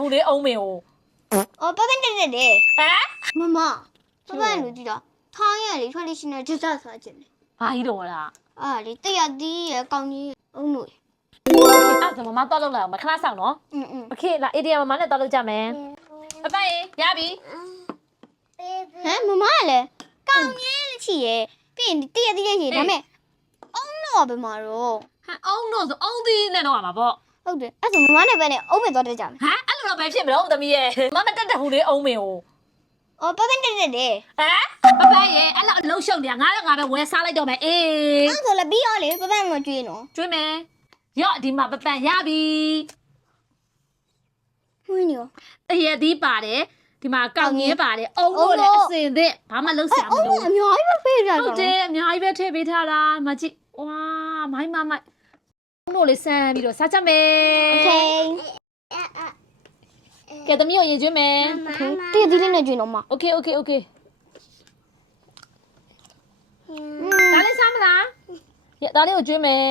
ဟိုလေးအုံးမင်ကို 哦，爸爸在这里。 ဟမ် 妈妈，爸爸你知道，汤圆里穿的是那这啥啥进来？ ဘာကြီးတော့လား 啊，你对呀，第一搞你欧女。 အဲ့ဒါမမတော့လောက်လာအောင်မခဏဆောင်နော် 嗯。 โอเคလာ ATM မမနဲ့တော့လောက်ကြမယ်ပပရေရပြီ 哎，妈妈嘞，搞你的去耶，别你对呀对呀去，他们欧诺不嘛喽？ ဟာအုံးတော့ဆိုအုံးသီးနဲ့တော့ရမှာပေါ့ ဟုတ်တယ်အဲ့ဆိုမမနဲ့ပဲနဲ့အုံးမသွားတတ်ကြမယ် ဟာအဲ့လိုတော့ပဲဖြစ်မလို့သမီးရဲ့မမတက်တဲ့ဟိုလေးအုံးမင်ကို ။အော်ပပတက်တယ်လေ ဟမ်ပပရေအဲ့လိုအလုံးရှုံနေတာငါတော့ငါပဲဝယ်စားလိုက်တော့မယ်အေး ။အဲ့ဆိုလည်းပြီးရောလေပပမကြွေးနော် ကျွေးမယ်ရော့ဒီမှာပပရပြီ ။ဟွင်းနေရော တရသီးပါတယ်ဒီမှာကောက်ငင်းပါတယ်အုံးလို့လည်းအစင်သစ်ဘာမှလုံးစရာမ အုံး လို ကအများကြီးပဲဖေးကြ ဟုတ်တယ်အများကြီးပဲထည့်ပေးထားတာမကြည့်ဝါမိုင်းမမိုင်းအုံးလို့လေးဆန်းပြီးတော့စားချက်မယ် ။ Okay ကဲသမီးကိုရင်ကျွေးမယ် တည့်သီးလေးနဲ့ကြွေးနော်မ โอเคဒါလေးစားမလားရဒါလေးကိုကျွေးမယ်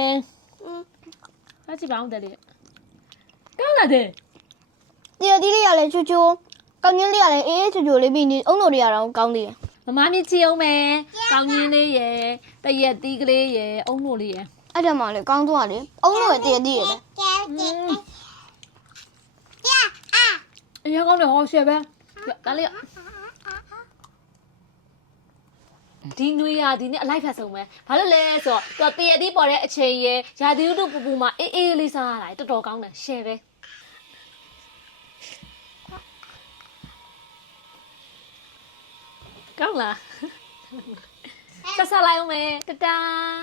စားကြည့်ပါဦးတယ်လေးကောင်းလာတယ် ။တည့်သီးလေးရလဲချိုချိုကောင်းကြီးလေးရလဲအေးချိုချိုလေးပြီးနေအုံးတို့တွေရတော့ကောင်းသေးတယ် မမမြင့်ချီအောင်မယ်ကောင်းကြီးလေးရယ်တရက်သီးကလေးရယ်အုံးလို့လေးရယ် ။အဲ့ဒါမှလေကောင်းသွားလေအုံးတို့ရဲ့တည့်သီးရလေ အရင်ကောင်းတယ်ဟောရှယ်ပဲဒါလေးဒီနွေရာဒီနေ့အလိုက်ဖက်ဆုံးပဲဘာလို့လဲဆိုတော့သူကတရက်သီးပေါ်တဲ့အချိန်ရယ်ရာသီဥတုပူပူမှာအေးအေးလေးစားရတာတော်တော်ကောင်းတယ်ရှယ်ပဲကောင်းလားဆက်ဆက်လိုက်အောင်မယ်တတား